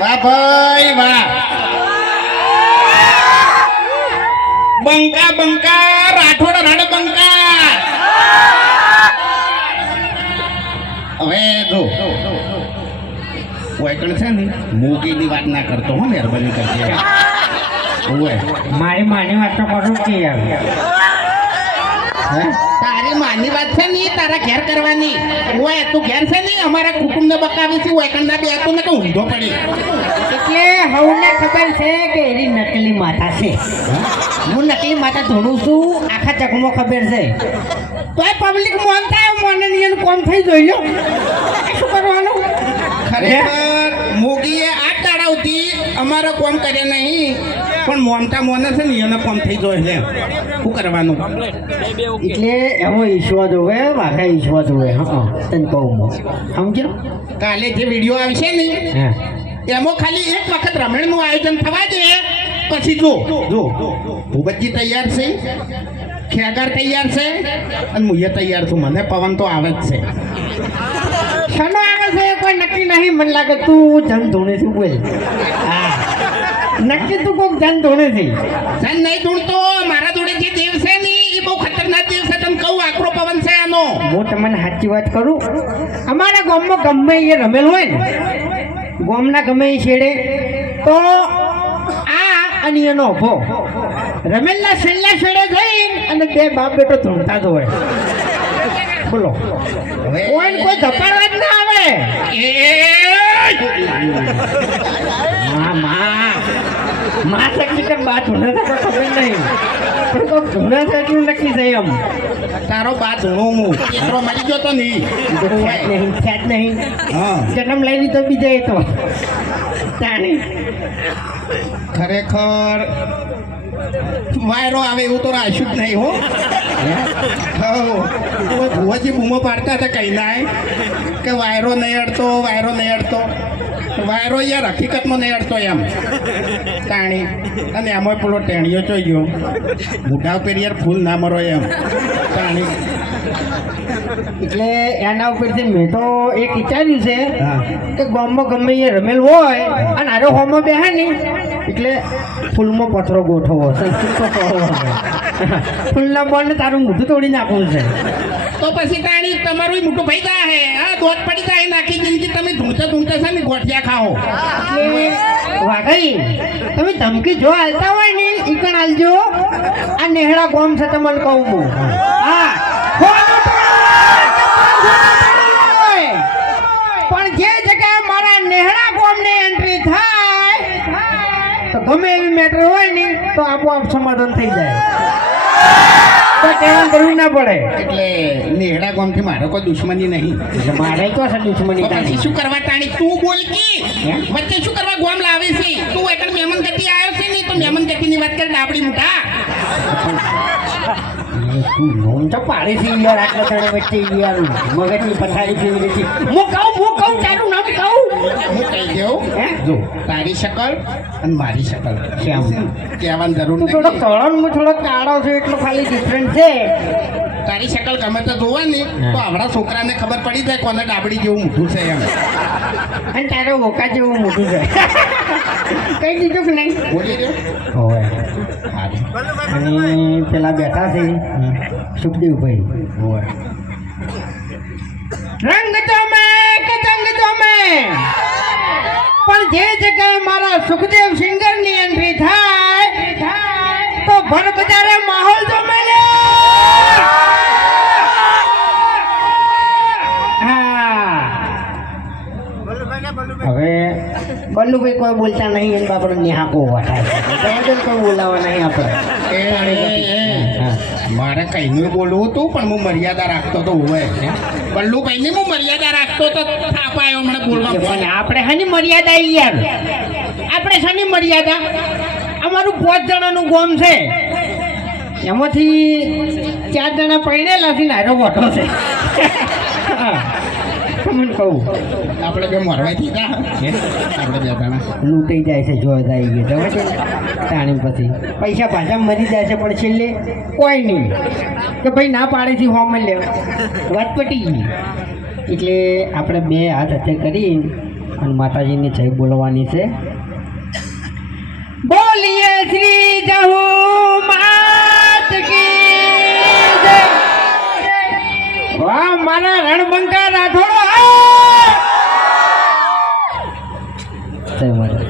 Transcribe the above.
વાહ ભાઈ વાહ. બંકા બંકા રાઠોડ રાડ બંકા. હવે જો વાયકણ છે ને મોગીની વાત ના કરતો હો, મહેરબાની કરજે. ઓય મારી માની વાત તો કરું કે યાર. તારી માની વાત છે ને તારા ઘેર કરવાની. ઓય તું ઘેર છે ને અમારા કુટુંબને બકાવી છે વાયકણના બે આતો ને કે ઊંધો પડી. એટલે હવને ખબર છે કે એની નકલી માતા છે. હું નકલી માતા ધોડું છું, આખા જગમાં ખબર છે. તો એ પબ્લિક મોનતા મને નિયન કોમ થઈ જોઈ લો. શું કરવાનું? ખરેખર મોગીએ આ દાડાવથી અમારો કોમ કરે નહીં, પણ મોનતા મોને છે ને એને કોમ થઈ જાય છે. શું કરવાનું? એટલે એમાં ઈશ્વર જોવે, મારા ઈશ્વર જોવે. હા તને કહું સમજો. કાલે જે વિડીયો આવશે ને હા એમાં ખાલી એક વખત રમણનું આયોજન થવા દે, પછી જો ભૂપતજી તૈયાર છે, ખેગાર તૈયાર છે અને હું તૈયાર છું. મને પવન તો આવે જ છે. શનો આવે છે કોઈ નક્કી નહીં. મને લાગે તું જન ધોણે છે. બોલ હા નક્કી તું કોઈક જન ધોણે છે. જન નહીં ધૂણતો. મારા જોડે જે દેવ છે ને એ બહુ ખતરનાક દેવ છે. તને કહું આકરો પવન છે એનો. હું તમને સાચી વાત કરું. અમારા ગામમાં ગમે એ રમેલ હોય ને, ગામના ગમે એ છેડે તો આ અને એનો ઉભો રમેલના છેલ્લા છેડે જઈ અને બે બાપ બેટો ધૂણતા જ હોય. બોલો કોઈ કોઈ ધપાડવા જ ના આવે. માં શક્તિ કે બા ધૂણે તો ખબર નહીં, પણ કોઈ ધૂણે છે એટલું નક્કી છે. એમ તારો બા ધૂણો હું એટલો મરી ગયો તો નહીં. ખ્યાત નહીં. હા જન્મ લઈ લીધો બીજા એ તો ત્યાં નહીં. ખરેખર વાયરો આવે એવું તો રાખ્યું જ નહીં. હો ભુવાજી બૂમો પાડતા હતા કઈ નાય કે વાયરો નહીં અડતો, વાયરો નહીં અડતો. વાયરો યાર હકીકતમાં નહીં અડતો એમ તાણી. અને એમાં પેલો ટેણીઓ જોઈ ગયો મોઢા ઉપર યાર ફૂલ ના મરો એમ તાણી. એટલે એના ઉપરથી મેં તો એક વિચાર્યું છે હા કે ગામમાં ગમે એ રમેલ હોય અને આરો હોમાં બેહે ને એટલે ફૂલમાં પથરો ગોઠવો ફૂલના બોલને તારું મોઢું તોડી નાખવું છે. તો પછી તાણી તમારું મોટું ભાઈ જાય હે. હા દોત પડી જાય નાખી જિંદગી તમે ધૂણતા છે ને ગોઠિયા ખાઓ. એટલે વાઘઈ તમે ધમકી જો હાલતા હોય ને ઈ કણ હાલજો. આ નેહડા ગામ છે તમને કહું હું. હા પણ જે જગ્યાએ મારા નેહડા ગામની એન્ટ્રી થાય તો ગમે એવી મેટર હોય ને તો આપોઆપ સમાધાન થઈ જાય. તો કહેવાનું કરવું ના પડે. એટલે નેહડા ગામથી મારો કોઈ દુશ્મની નહીં. એટલે મારે તો છે દુશ્મની પછી તારી. શું કરવા તાણી તું બોલ કે વચ્ચે શું કરવા ગોમ લાવે છે? તું એકણ મહેમાન ગતિ આવ્યો છે ને તો મહેમાન ગતિની વાત કરી ડાબડી મોટા. તું નોમ તો પાડે છે યાર. આટલા તણે વચ્ચે યાર મગજની પથારી ફેરવી છે. હું કહું તારું નામ કહું. હું કહી દઉં જો તારી શકલ અને મારી શકલ કેમ? કહેવાની જરૂર તું થોડો નથી. કળણ હું થોડો કાળો છું એટલો ખાલી ડિફરન્ટ છે. તારી શકલ ગમે તો જોવા ને તો આપણા છોકરાને ખબર પડી જાય કોને ડાબડી જેવું મોઢું છે એમ. અને તારો ઓકા જેવું મોટું છે. કઈ દીધું કે નહીં? બોલી રહ્યો હોય. સારું. અને પેલા બેઠા છે સુખદેવભાઈ. હોય રંગ તમે કે જંગ તમે, પણ જે જગ્યાએ મારા સુખદેવ સિંગર ની એન્ટ્રી થાય તો ભર બજારે માહોલ જમે લે. હા હવે બલ્લુભાઈ કોઈ બોલતા નહીં એને આપણે ન્યાકો વટાય કોઈ બોલાવા નહીં આપણે. હા. મારે કઈનું બોલવું હતું પણ હું મર્યાદા રાખતો તો હોય બલ્લુ કઈની હું મર્યાદા રાખતો તો થાપાયો હમણાં બોલવા. પણ આપણે શાની મર્યાદા યાર? આપણે શાની મર્યાદા? અમારું 5 જણાનું ગામ છે, એમાંથી 4 જણા પરણેલા છે ને હારો મોટો છે. તમને કહું આપણે બે મરવાઈ દીધા આપણે બે જણા લૂંટાઈ જાય છે. જો જાય ગયો જવા છે તાણી પછી પૈસા પાછા મરી જાય છે પણ છેલ્લે કોઈ નહીં કે ભાઈ ના પાડે છે હોમ લે વાત પટી ગઈ. એટલે આપણે બે હાથ હથે કરી અને માતાજીની જય બોલવાની છે. બોલીએ શ્રી જહુ માત કી જય. વાહ મારા રણબંકા રાઠોડો જય માતા.